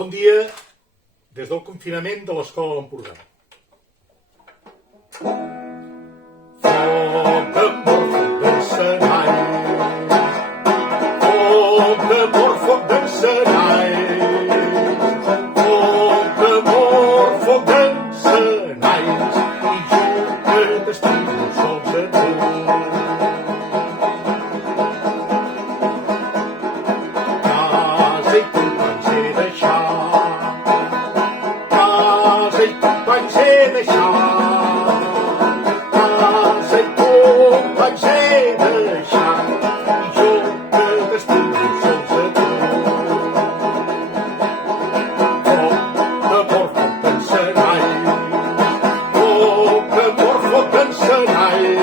Bon dia des del confinament de l'Escola de l'Empordà. Foc d'amor, foc d'encenalls. Foc d'amor, foc d'encenalls. Foc d'amor, foc d'encenalls. I jo que t'estimo sols a tu. Casa i companys he deixat. Casa i companys he deixat. Casa i companys he deixat. I jo que t'estimo sols a tu. Foc d'amor, foc d'encenalls. Foc d'amor, foc d'encenalls.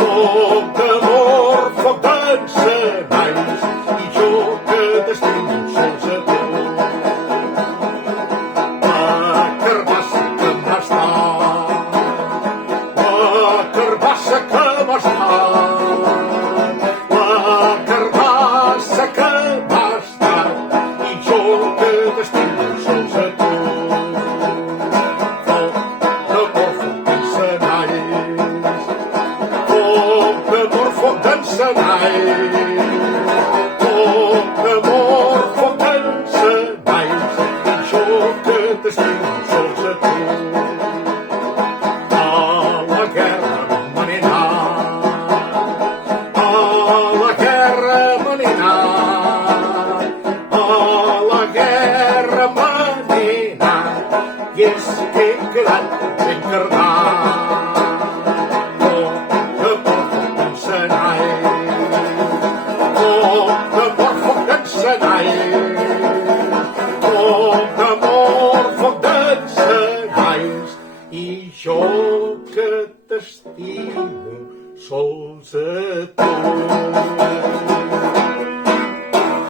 Foc d'amor, foc d'encenalls. I jo que t'estimo sols a tu. La carbassa que m'has dat, la carbassa que m'has dat, la carbassa que m'has dat, i jo que t'estimo sols a tu. Foc d'amor, foc d'encenalls. Foc d'amor, foc d'encenalls. Foc d'amor, foc d'encenalls. I jo que t'estimo sols a tu. A la guerra me n'he anat. A la guerra me n'he anat. A la guerra me n'he anat. I és que he quedat ben cardat. Foc d'amor, foc d'encenalls. Foc d'amor, foc d'encenalls. Foc d'amor, foc d'encenalls. I jo que t'estimo sols a tu.